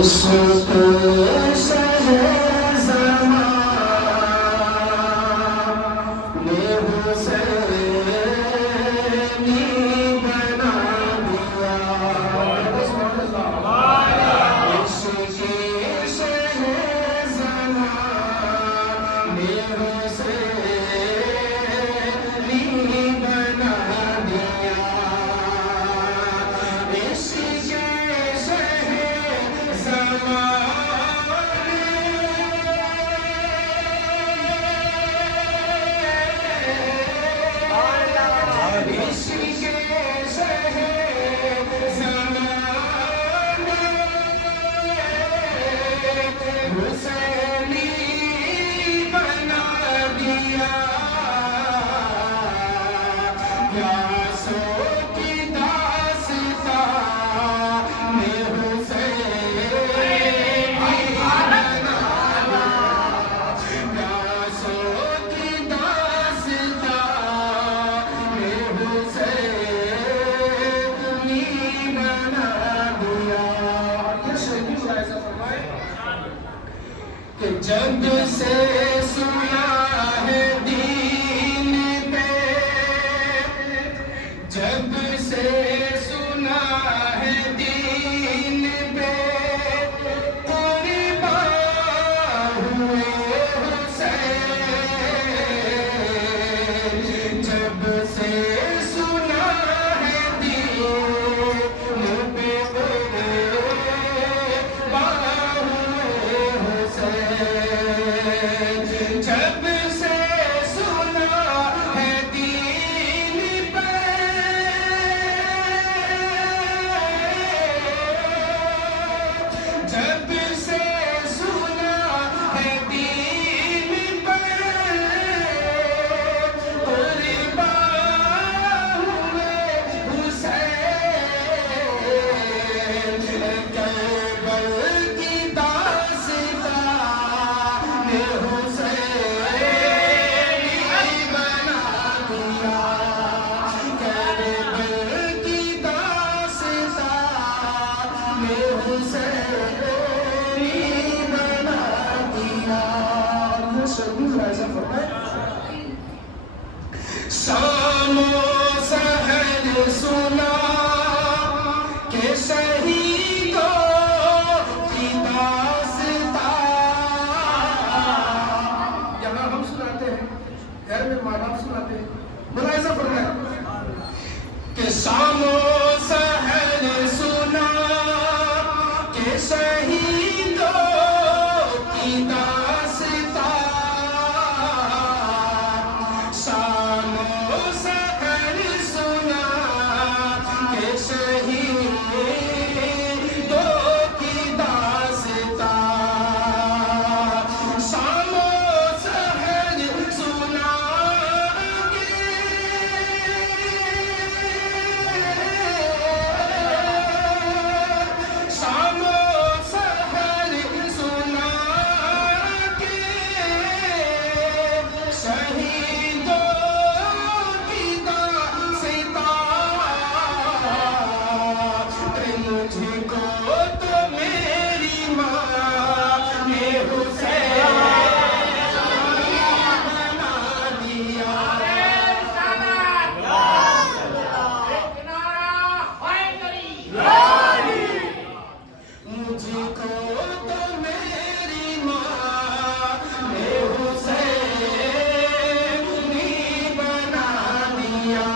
इश्क शहज़मा ने हुसैनी बना दिया। इश्क शहज़मा ने हुसैनी बना दिया। इश्क शहज़मा हुसैनी बना दिया। प्यासों की दास्तां में हुसैनी बना दिया। प्यासों की दास्तां में हुसैनी बना दिया। ये शहीद ऐसा फरमाए कि जब से सुना है दीन पे, जब से सुना है दीन पे, कुर्बान हुए हुसैन। जब से सुना है दीन पे, कुर्बान हुए हुसैन। जब से सुना है दीन पे, जब से सुना है दीन पे, कुर्बान हुए हुसैन। करबल की दास्तां ने हुसैनी बना दिया। करबल की दास्तां ने हुसैनी बना दिया। ये शहीद ऐसा फरमाए शामो सहर सुना के शहीदों की दास्तां। यहाँ हम सुनाते हैं, घर में माँ बाप सुनाते हैं। मुलाहिज़ा फरमाए कि शामो सहर सुना के शहीदों की दास्तां। शामो सहर सुना के शहीदों की दास्तां। शामो सहर सुना के शामो सहर सुना के शहीदों की दास्तां। मुझको तो मेरी माँ ने हुसैनी बना दिया। मुझको तो मेरी माँ ने हुसैनी बना दिया।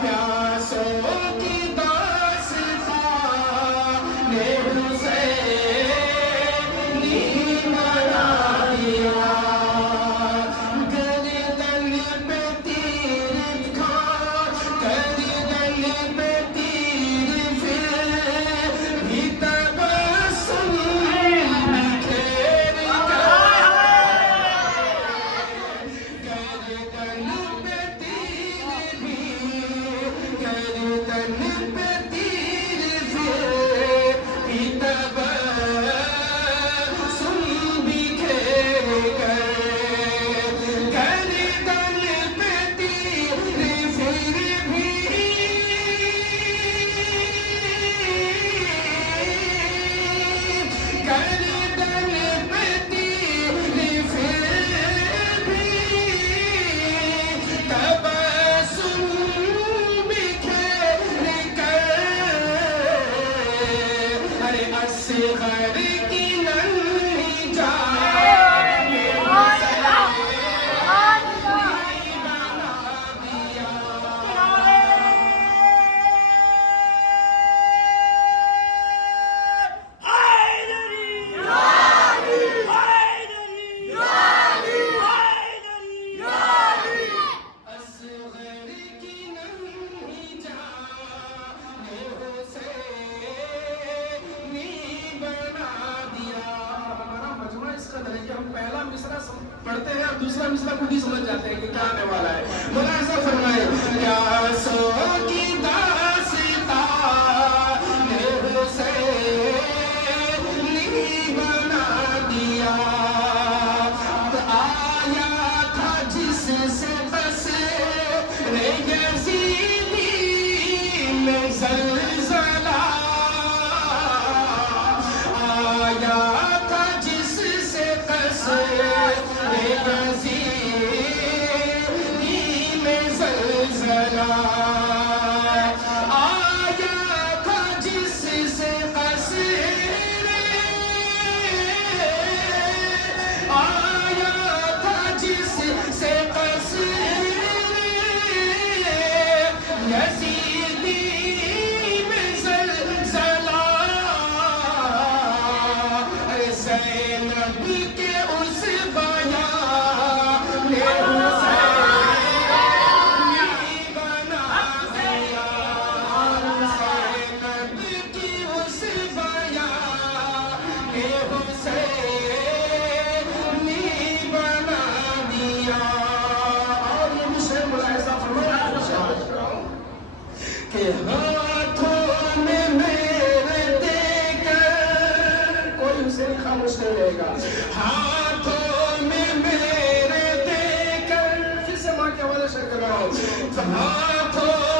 प्यासों की दास्तां ने हुसैनी बना दिया। गर्दन पे तीर खां, गर्दन पे तीर फिर भी तबस्सुम बिखेर गर्दन पे तीर भी, गर्दन पे तीर फिर भी तबस्सुम बिखेर गर्दन पे तीर फिर भी गर्दन पे तीर फिर भी तबस्सुम बिखेर कर, अरे असग़र की नन्ही जान पढ़ते हैं और दूसरा मिसरा खुद ही समझ जाते हैं कि क्या आने वाला है। बोला ऐसा फरमाए, क्या सो की दास्तां ने हुसैनी बना दिया, आया था जिससे बस रे यज़ीदी में ज़लज़ला, आया था जिससे बस यज़ीदी में ज़लज़ला, आया था जिससे क़स्र, आया था जिससे क़स्र यज़ीदी में ज़लज़ला, अरे ज़ैनब के उस बयान ने हुसैनी बना दिया, ज़ैनब की उस बयान ने हुसैनी बना दिया। और ये भी शेर मुलाहिज़ा फरमाया कि हाथों में मेरे देकर कोई हुसैन खामोश नहीं रहेगा, हाथों में मेरे देकर, फिर से माँ के हवाले शेर कर रहा हूँ, हाथों